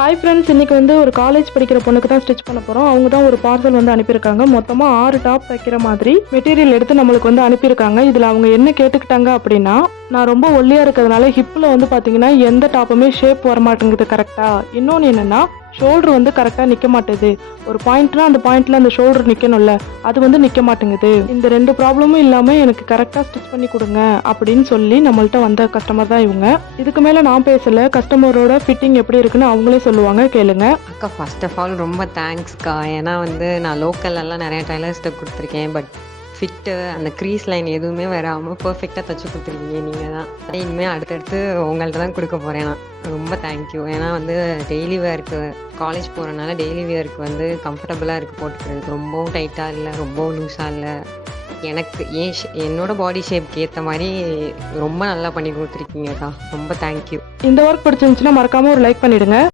Hi friends, இன்றைக்கி வந்து ஒரு காலேஜ் படிக்கிற பொண்ணுக்கு தான் ஸ்டிச் பண்ண போகிறோம். அவங்க தான் ஒரு பார்சல் வந்து அனுப்பியிருக்காங்க. மொத்தமாக 6 டாப் தைக்கிற மாதிரி மெட்டீரியல் எடுத்து நம்மளுக்கு வந்து அனுப்பியிருக்காங்க. இதில் அவங்க என்ன கேட்டுக்கிட்டாங்க அப்படின்னா, நான் ரொம்ப ஒல்லியாக இருக்கிறதுனால ஹிப்பில் வந்து பார்த்தீங்கன்னா எந்த டாப்புமே ஷேப் வரமாட்டேங்குது கரெக்டாக. இன்னொன்று என்னென்னா, ஷோல்டர் வந்து கரெக்டாக நிற்க மாட்டேது. ஒரு பாயிண்ட்னா அந்த பாயிண்டில் அந்த ஷோல்டர் நிற்கணும்ல, அது வந்து நிற்க மாட்டேங்குது. இந்த 2 ப்ராப்ளமும் இல்லாமல் எனக்கு கரெக்டாக ஸ்டிச் பண்ணி கொடுங்க அப்படின்னு சொல்லி நம்மள்ட்ட வந்த கஸ்டமர் தான் இவங்க. இதுக்கு மேலே நான் பேசலை. கஸ்டமரோட ஃபிட்டிங் எப்படி இருக்குன்னு அவங்களே சொல்லுவாங்க, கேளுங்க. அக்கா, ஃபர்ஸ்ட் ஆஃப் ஆல் ரொம்ப தேங்க்ஸ்க்கா. ஏன்னா வந்து நான் லோக்கல்லலாம் நிறைய டைலர்ஸ்ட்டு கொடுத்துருக்கேன். பட் ஃபிட்டு அந்த க்ரீஸ் லைன் எதுவுமே வராமல் பர்ஃபெக்டாக தைச்சி கொடுத்துருக்கீங்க. நீங்கள் தான் இனிமேல் அடுத்தடுத்து உங்கள்கிட்ட தான் கொடுக்க போகிறேன். நான் ரொம்ப தேங்க்யூ. ஏன்னா வந்து டெய்லி வேர்க்கு காலேஜ் போகிறனால டெய்லி வேர்க்கு வந்து கம்ஃபர்டபுளாக இருக்குது போட்டுக்கிறதுக்கு. ரொம்பவும் டைட்டாக இல்லை, ரொம்பவும் லூஸாக இல்லை. எனக்கு என்னோட பாடி ஷேப்க்கு ஏற்ற மாதிரி ரொம்ப நல்லா பண்ணி கொடுத்துருக்கீங்கக்கா. ரொம்ப தேங்க்யூ. இந்த ஒர்க் பிடிச்சிருந்துச்சுன்னா மறக்காமல் ஒரு லைக் பண்ணிவிடுங்க.